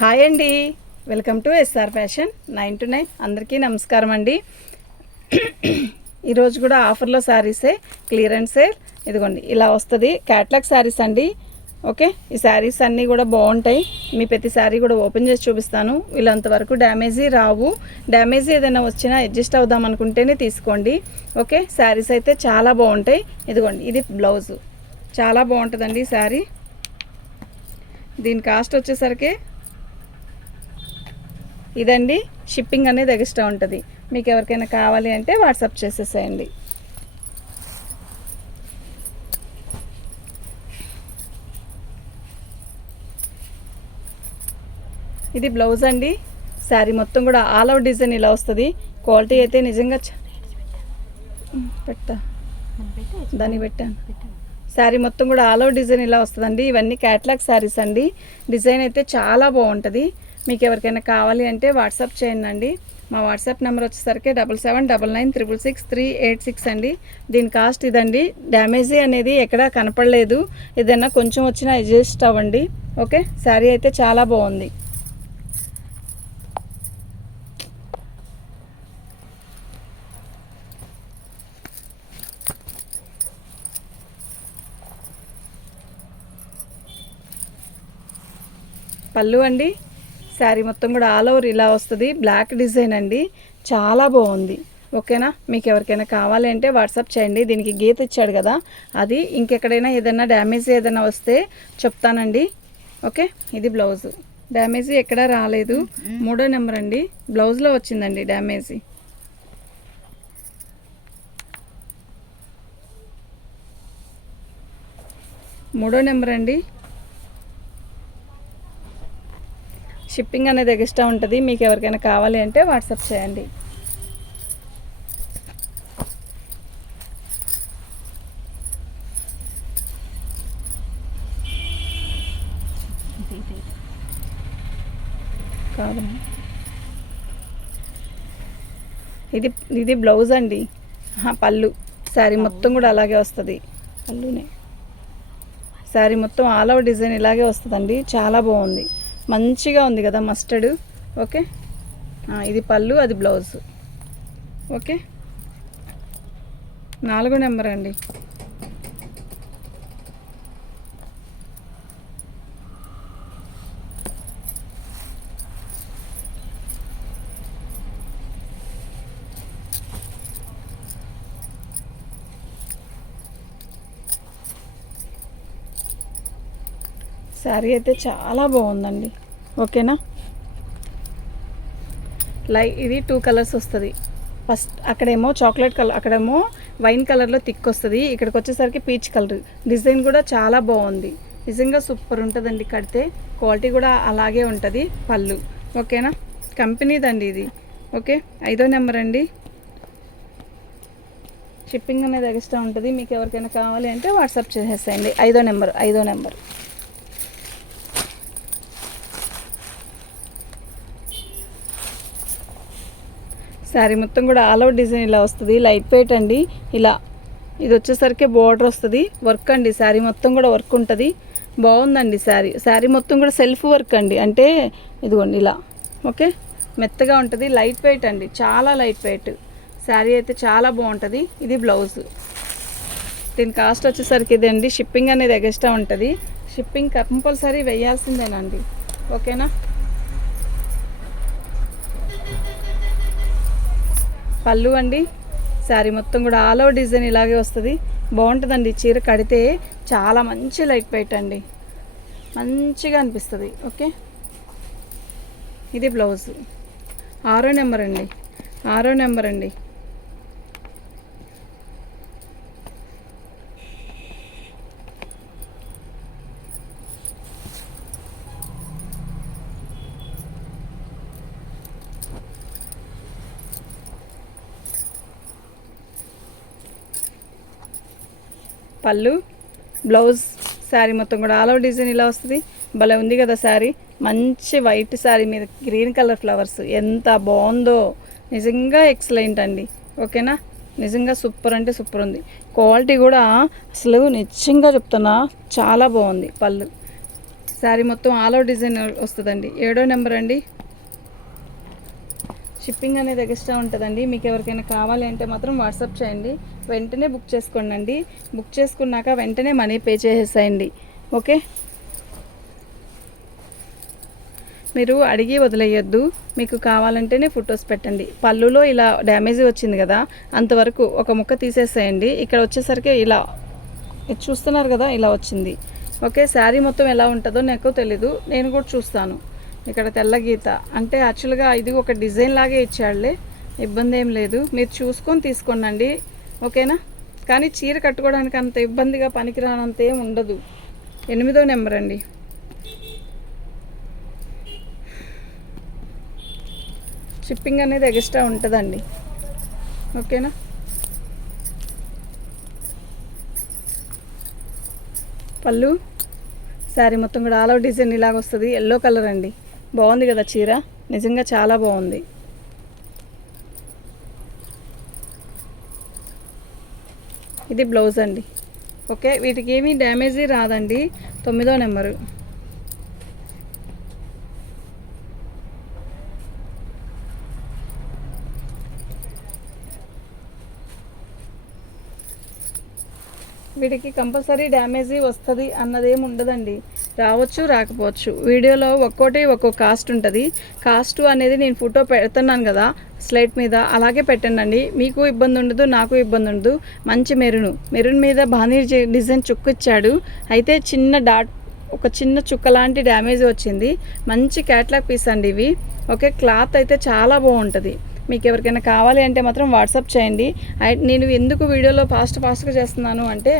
Hi అండి, welcome to SR fashion 9 to 9. అందరికీ నమస్కారం అండి. ఈరోజు కూడా ఆఫర్లో శారీసే, క్లియరెన్స్ సేల్. ఇదిగోండి ఇలా వస్తుంది, క్యాట్లాగ్ శారీస్ అండి. ఓకే, ఈ శారీస్ అన్నీ కూడా బాగుంటాయి. మీ ప్రతి శారీ కూడా ఓపెన్ చేసి చూపిస్తాను. వీళ్ళంతవరకు డ్యామేజీ రావు. డ్యామేజీ ఏదైనా వచ్చినా అడ్జస్ట్ అవుదాం అనుకుంటేనే తీసుకోండి. ఓకే, శారీస్ అయితే చాలా బాగుంటాయి. ఇదిగోండి ఇది బ్లౌజు, చాలా బాగుంటుందండి ఈ శారీ. దీని కాస్ట్ వచ్చేసరికి ఇదండి. షిప్పింగ్ అనేది ఎక్స్ట్రా ఉంటుంది. మీకు ఎవరికైనా కావాలి అంటే వాట్సాప్ చేసేసేయండి. ఇది బ్లౌజ్ అండి. శారీ మొత్తం కూడా ఆల్ అవుట్ డిజైన్ ఇలా వస్తుంది. క్వాలిటీ అయితే నిజంగా దాన్ని పెట్టాను. శారీ మొత్తం కూడా ఆల్ అవుట్ డిజైన్ ఇలా వస్తుందండి. ఇవన్నీ క్యాట్లాగ్ శారీస్ అండి. డిజైన్ అయితే చాలా బాగుంటుంది. మీకు ఎవరికైనా కావాలి అంటే వాట్సాప్ చేయండి అండి. మా వాట్సాప్ నెంబర్ వచ్చేసరికి 7799666386 అండి. దీని కాస్ట్ ఇదండి. డ్యామేజీ అనేది ఎక్కడా కనపడలేదు. ఏదైనా కొంచెం వచ్చినా అడ్జస్ట్ అవ్వండి. ఓకే, శారీ అయితే చాలా బాగుంది. పళ్ళు అండి. శారీ మొత్తం కూడా ఆల్ ఓవర్ ఇలా వస్తుంది. బ్లాక్ డిజైన్ అండి, చాలా బాగుంది. ఓకేనా, మీకు ఎవరికైనా కావాలి అంటే వాట్సాప్ చేయండి. దీనికి గీత ఇచ్చాడు కదా, అది ఇంకెక్కడైనా ఏదైనా డ్యామేజ్ ఏదైనా వస్తే చెప్తానండి. ఓకే, ఇది బ్లౌజు. డ్యామేజీ ఎక్కడా రాలేదు. 3వ నెంబర్ అండి. బ్లౌజ్లో వచ్చిందండి డ్యామేజీ. మూడో నెంబర్ అండి. షిప్పింగ్ అనేది ఎక్స్ట్రా ఉంటుంది. మీకు ఎవరికైనా కావాలి అంటే వాట్సాప్ చేయండి. కాదు, ఇది బ్లౌజ్ అండి. పళ్ళు. శారీ మొత్తం కూడా అలాగే వస్తుంది. పళ్ళునే శారీ మొత్తం ఆల్ ఓవర్ డిజైన్ ఇలాగే వస్తుందండి. చాలా బాగుంది, మంచిగా ఉంది కదా మస్టర్డ్. ఓకే, ఇది పళ్ళు, అది బ్లౌజ్. ఓకే, 4వ నెంబర్ అండి. శారీ అయితే చాలా బాగుందండి. ఓకేనా, ఇది 2 కలర్స్ వస్తుంది. ఫస్ట్ అక్కడేమో చాక్లెట్ కలర్, అక్కడేమో వైన్ కలర్లో థిక్ వస్తుంది. ఇక్కడికి వచ్చేసరికి పీచ్ కలర్. డిజైన్ కూడా చాలా బాగుంది. నిజంగా సూపర్ ఉంటుందండి. కడితే క్వాలిటీ కూడా అలాగే ఉంటుంది. పళ్ళు. ఓకేనా, కంపెనీదండి ఇది. ఓకే, 5వ నెంబర్ అండి. షిప్పింగ్ అనేది ఎక్స్ట్రా ఉంటుంది. మీకు ఎవరికైనా కావాలి అంటే వాట్సాప్ చేసేసేయండి. 5వ నెంబర్. శారీ మొత్తం కూడా ఆల్ అవుట్ డిజైన్ ఇలా వస్తుంది. లైట్ వెయిట్ అండి. ఇలా ఇది వచ్చేసరికి బోర్డర్ వస్తుంది. వర్క్ అండి. శారీ మొత్తం కూడా వర్క్ ఉంటుంది. బాగుందండి శారీ మొత్తం కూడా సెల్ఫ్ వర్క్ అండి. అంటే ఇదిగోండి ఇలా. ఓకే, మెత్తగా ఉంటుంది. లైట్ వెయిట్ అండి, చాలా లైట్ వెయిట్. శారీ అయితే చాలా బాగుంటుంది. ఇది బ్లౌజ్. దీని కాస్ట్ వచ్చేసరికి ఇదండి. షిప్పింగ్ అనేది ఎక్స్ట్రా ఉంటుంది. షిప్పింగ్ కంపల్సరీ వేయాల్సిందేనండి. ఓకేనా, పళ్ళు అండి. శారీ మొత్తం కూడా ఆల్ ఓవర్ డిజైన్ ఇలాగే వస్తుంది. బాగుంటుందండి. చీర కడితే చాలా మంచి లైట్ వెయిట్ అండి, మంచిగా అనిపిస్తుంది. ఓకే, ఇది బ్లౌజ్. 6వ నెంబర్ అండి. పళ్ళు, బ్లౌజ్. శారీ మొత్తం కూడా ఆల్ ఓవర్ డిజైన్ ఇలా వస్తుంది. భలే ఉంది కదా శారీ. మంచి వైట్ శారీ మీద గ్రీన్ కలర్ ఫ్లవర్స్. ఎంత బాగుందో, నిజంగా ఎక్సలెంట్ అండి. ఓకేనా, నిజంగా సూపర్ అంటే సూపర్ ఉంది. క్వాలిటీ కూడా అసలు నిజంగా చెప్తున్నా చాలా బాగుంది. పళ్ళు శారీ మొత్తం ఆల్ ఓవర్ డిజైన్ వస్తుందండి. 7వ నెంబర్ అండి. షిప్పింగ్ అనేది ఎక్స్ట్రా ఉంటుందండి. మీకు ఎవరికైనా కావాలి అంటే మాత్రం వాట్సాప్ చేయండి, వెంటనే బుక్ చేసుకోండి. బుక్ చేసుకున్నాక వెంటనే మనీ పే చేసేసేయండి. ఓకే, మీరు అడిగి వదిలేయొద్దు. మీకు కావాలంటేనే ఫొటోస్ పెట్టండి. పళ్ళులో ఇలా డ్యామేజ్ వచ్చింది కదా, అంతవరకు ఒక ముక్క తీసేసేయండి. ఇక్కడ వచ్చేసరికి ఇలా చూస్తున్నారు కదా, ఇలా వచ్చింది. ఓకే, శారీ మొత్తం ఎలా ఉంటుందో నాకు తెలీదు, నేను కూడా చూస్తాను. ఇక్కడ తెల్ల గీత అంటే యాక్చువల్గా ఇది ఒక డిజైన్ లాగే ఇచ్చాడులే, ఇబ్బంది ఏం లేదు. మీరు చూసుకొని తీసుకోండి. ఓకేనా, కానీ చీర కట్టుకోవడానికి అంత ఇబ్బందిగా పనికిరానంత ఏం ఉండదు. 8వ నెంబర్ అండి. షిప్పింగ్ అనేది ఎక్స్ట్రా ఉంటుందండి. ఓకేనా, పళ్ళు శారీ మొత్తం కూడా ఆల్ ఓవర్ డిజైన్ ఇలాగ వస్తుంది. ఎల్లో కలర్ అండి, బాగుంది కదా చీర, నిజంగా చాలా బాగుంది. ఇది బ్లౌజ్ అండి. ఓకే, వీటికి ఏమీ డ్యామేజీ రాదండి. 9వ నెంబరు. వీటికి కంపల్సరీ డ్యామేజీ వస్తుంది అన్నదేం ఉండదండి. రావచ్చు, రాకపోవచ్చు. వీడియోలో ఒక్కో కాస్ట్ ఉంటుంది. కాస్ట్ అనేది నేను ఫోటో పెడుతున్నాను కదా స్లైడ్ మీద, అలాగే పెట్టండి. మీకు ఇబ్బంది ఉండదు, నాకు ఇబ్బంది ఉండదు. మంచి మెరూన్ మీద బానీ డిజైన్ చుక్కు ఇచ్చాడు. అయితే ఒక చిన్న చుక్క లాంటి డ్యామేజ్ వచ్చింది. మంచి క్యాట్లాగ్ పీస్ అండి ఇవి. ఓకే, క్లాత్ అయితే చాలా బాగుంటుంది. మీకు ఎవరికైనా కావాలి అంటే మాత్రం వాట్సాప్ చేయండి. నేను ఎందుకు వీడియోలో ఫాస్ట్గా చేస్తున్నాను అంటే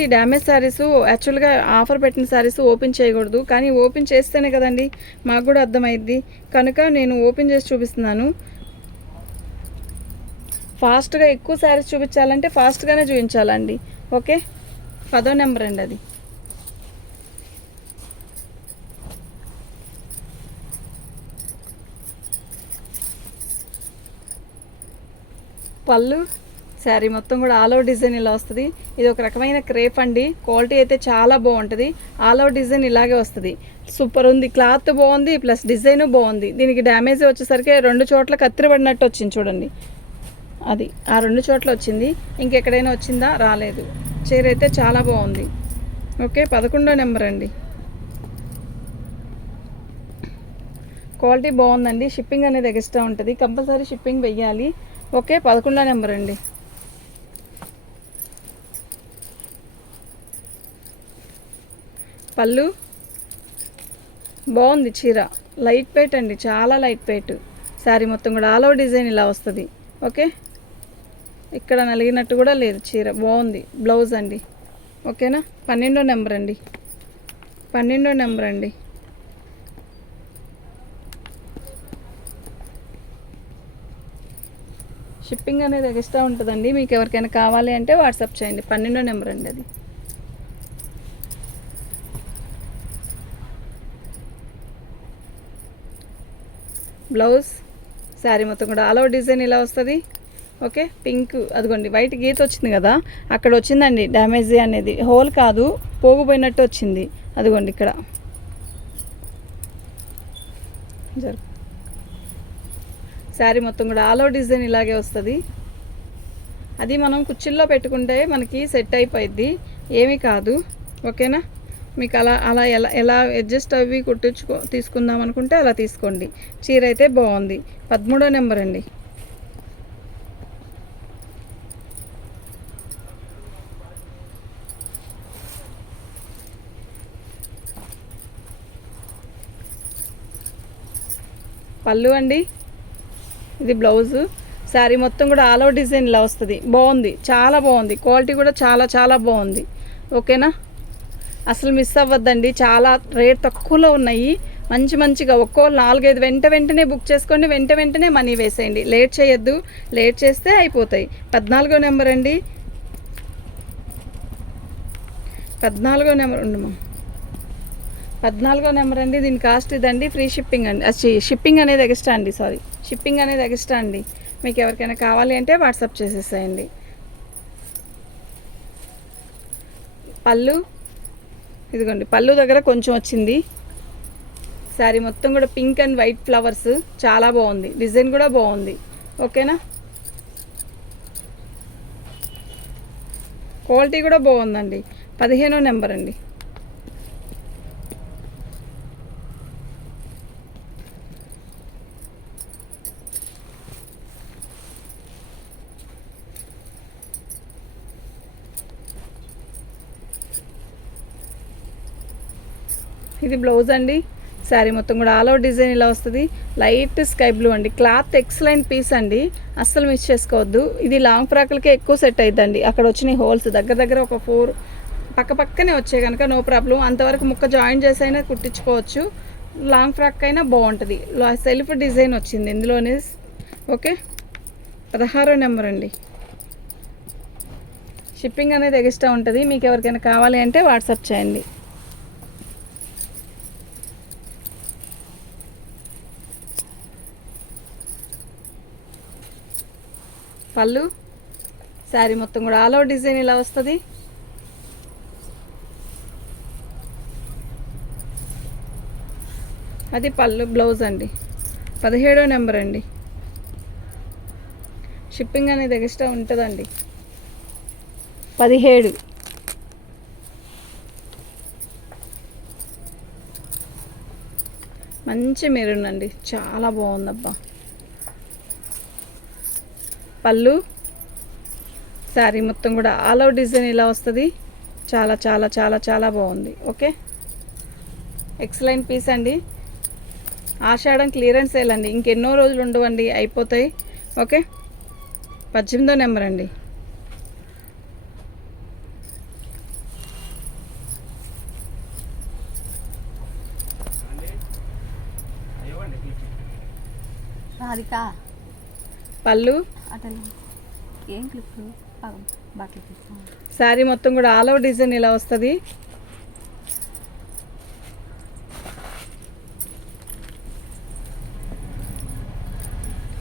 ఈ డ్యామేజ్ శారీస్ యాక్చువల్గా ఆఫర్ పెట్టిన శారీస్ ఓపెన్ చేయకూడదు, కానీ ఓపెన్ చేస్తేనే కదండి మాకు కూడా అర్థమైద్ది. కనుక నేను ఓపెన్ చేసి చూపిస్తున్నాను. ఫాస్ట్గా ఎక్కువ శారీస్ చూపించాలంటే ఫాస్ట్గానే చూపించాలండి. ఓకే, 10వ నెంబర్ అండి అది. పళ్ళు శారీ మొత్తం కూడా ఆల్ ఓవర్ డిజైన్ ఇలా వస్తుంది. ఇది ఒక రకమైన క్రేప్ అండి. క్వాలిటీ అయితే చాలా బాగుంటుంది. ఆల్ ఓవర్ డిజైన్ ఇలాగే వస్తుంది. సూపర్ ఉంది, క్లాత్ బాగుంది, ప్లస్ డిజైన్ బాగుంది. దీనికి డ్యామేజ్ వచ్చేసరికి 2 చోట్ల కత్తిరబడినట్టు వచ్చింది చూడండి, అది ఆ 2 చోట్ల వచ్చింది. ఇంకెక్కడైనా వచ్చిందా? రాలేదు. చీర అయితే చాలా బాగుంది. ఓకే, 11వ నెంబర్ అండి. క్వాలిటీ బాగుందండి. షిప్పింగ్ అనేది ఎక్స్ట్రా ఉంటుంది, కంపల్సరీ షిప్పింగ్ వెయ్యాలి. ఓకే, 11వ నెంబర్ అండి. పళ్ళు బాగుంది, చీర లైట్ వెయిట్ అండి, చాలా లైట్ వెయిట్. శారీ మొత్తం కూడా ఆల్ ఓవర్ డిజైన్ ఇలా వస్తుంది. ఓకే, ఇక్కడ నలిగినట్టు కూడా లేదు, చీర బాగుంది. బ్లౌజ్ అండి. ఓకేనా, 12వ నెంబర్ అండి. 12వ నెంబర్ అండి. షిప్పింగ్ అనేది ఎక్స్ట్రా ఉంటుందండి. మీకు ఎవరికైనా కావాలి అంటే వాట్సాప్ చేయండి. 12వ నెంబర్ అండి అది. బ్లౌజ్ శారీ మొత్తం కూడా ఆల్ ఓవర్ డిజైన్ ఇలా వస్తుంది. ఓకే, పింక్ అదిగోండి వైట్ గీత వచ్చింది కదా, అక్కడ వచ్చిందండి డ్యామేజ్ అనేది. హోల్ కాదు, పోగుపోయినట్టు వచ్చింది. అదిగోండి ఇక్కడ శారీ మొత్తం కూడా ఆల్ ఓవర్ డిజైన్ ఇలాగే వస్తుంది. అది మనం కుర్చీల్లో పెట్టుకుంటే మనకి సెట్ అయిపోయిద్ది, ఏమీ కాదు. ఓకేనా, మీకు అలా ఎలా అడ్జస్ట్ అవి తీసుకుందాం అనుకుంటే అలా తీసుకోండి. చీర అయితే బాగుంది. 13వ నెంబర్ అండి. పళ్ళు అండి, ఇది బ్లౌజు. శారీ మొత్తం కూడా ఆల్ ఓవర్ డిజైన్ ఇలా వస్తుంది. బాగుంది, చాలా బాగుంది. క్వాలిటీ కూడా చాలా చాలా బాగుంది. ఓకేనా, అసలు మిస్ అవ్వద్దండి. చాలా రేట్ తక్కువలో ఉన్నాయి. మంచిగా ఒక్కో 4-5 వెంటనే బుక్ చేసుకోండి. వెంటనే మనీ వేసేయండి. లేట్ చేయొద్దు, లేట్ చేస్తే అయిపోతాయి. 14వ నెంబర్ అండి. 14వ నెంబర్ ఉండమా, 14వ నెంబర్ అండి. దీని కాస్ట్ ఇదండి. ఫ్రీ షిప్పింగ్ అండి. షిప్పింగ్ అనేది ఎక్స్ట్రా అండి. షిప్పింగ్ అనేది ఎక్స్ట్రా అండి. మీకు ఎవరికైనా కావాలి అంటే వాట్సాప్ చేసేసేయండి. పళ్ళు ఇదిగోండి పళ్ళు దగ్గర కొంచెం వచ్చింది. శారీ మొత్తం కూడా పింక్ అండ్ వైట్ ఫ్లవర్స్, చాలా బాగుంది. డిజైన్ కూడా బాగుంది. ఓకేనా, క్వాలిటీ కూడా బాగుందండి. 15వ నెంబర్ అండి. ఇది బ్లౌజ్ అండి. శారీ మొత్తం కూడా ఆల్ ఓవర్ డిజైన్ ఇలా వస్తుంది. లైట్ స్కై బ్లూ అండి. క్లాత్ ఎక్సలెంట్ పీస్ అండి, అస్సలు మిస్ చేసుకోవద్దు. ఇది లాంగ్ ఫ్రాక్లకే ఎక్కువ సెట్ అవుతుందండి. అక్కడ వచ్చిన హోల్స్ దగ్గర దగ్గర ఒక 4 పక్క పక్కనే వచ్చాయి కనుక నో ప్రాబ్లం. అంతవరకు ముక్క జాయిన్ చేసైనా కుట్టించుకోవచ్చు. లాంగ్ ఫ్రాక్ అయినా బాగుంటుంది. సెల్ఫ్ డిజైన్ వచ్చింది ఇందులోనే. ఓకే, 16వ నెంబర్ అండి. షిప్పింగ్ అనేది ఎక్స్ట్రా ఉంటుంది. మీకు ఎవరికైనా కావాలి అంటే వాట్సాప్ చేయండి. పళ్ళు, శారీ మొత్తం కూడా ఆల్ ఓవర్ డిజైన్ ఇలా వస్తుంది. అది పళ్ళు. బ్లౌజ్ అండి. 17వ నెంబర్ అండి. షిప్పింగ్ అనేది ఎక్స్ట్రా ఉంటుందండి. 17. మంచి మెరూన్ అండి, చాలా బాగుందబ్బా. పళ్ళు, శారీ మొత్తం కూడా ఆల్ ఓవర్ డిజైన్ ఇలా వస్తుంది. చాలా చాలా చాలా చాలా బాగుంది. ఓకే, ఎక్సలెంట్ పీస్ అండి. ఆషాఢం క్లియరెన్స్ సేల్ అండి. ఇంకెన్నో రోజులు ఉండవండి, అయిపోతాయి. ఓకే, 18వ నెంబర్ అండి. పళ్ళు, శారీ మొత్తం కూడా ఆల్ ఓవర్ డిజైన్ ఇలా వస్తుంది.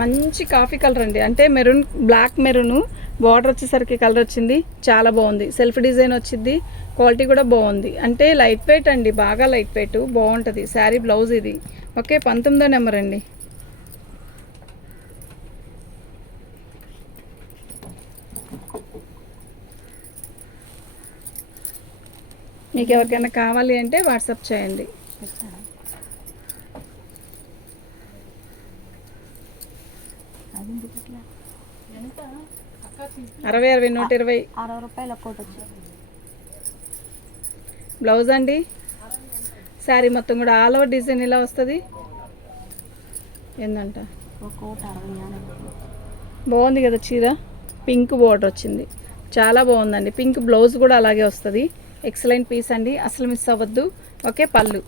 మంచి కాఫీ కలర్ అండి, అంటే మెరూన్, బ్లాక్ మెరూన్ బార్డర్ వచ్చేసరికి కలర్ వచ్చింది. చాలా బాగుంది. సెల్ఫ్ డిజైన్ వచ్చింది. క్వాలిటీ కూడా బాగుంది. అంటే లైట్ వెయిట్ అండి, బాగా లైట్ వెయిట్, బాగుంటుంది. శారీ బ్లౌజ్ ఇది. ఓకే, 19వ నెంబర్ అండి. మీకు ఎవరికైనా కావాలి అంటే వాట్సాప్ చేయండి. 60, 60, 120. 60 రూపాయలు ఒక్కోటి వచ్చి. బ్లౌజ్ అండి. శారీ మొత్తం కూడా ఆల్ ఓవర్ డిజైన్ ఇలా వస్తుంది. ఏంటంట ఒక్కోటి 60. బాగుంది కదా చీర. పింక్ బోర్డర్ వచ్చింది, చాలా బాగుందండి. పింక్ బ్లౌజ్ కూడా అలాగే వస్తుంది. ఎక్సలెంట్ పీస్ అండి, అసలు మిస్ అవ్వద్దు. ఓకే, పళ్ళు.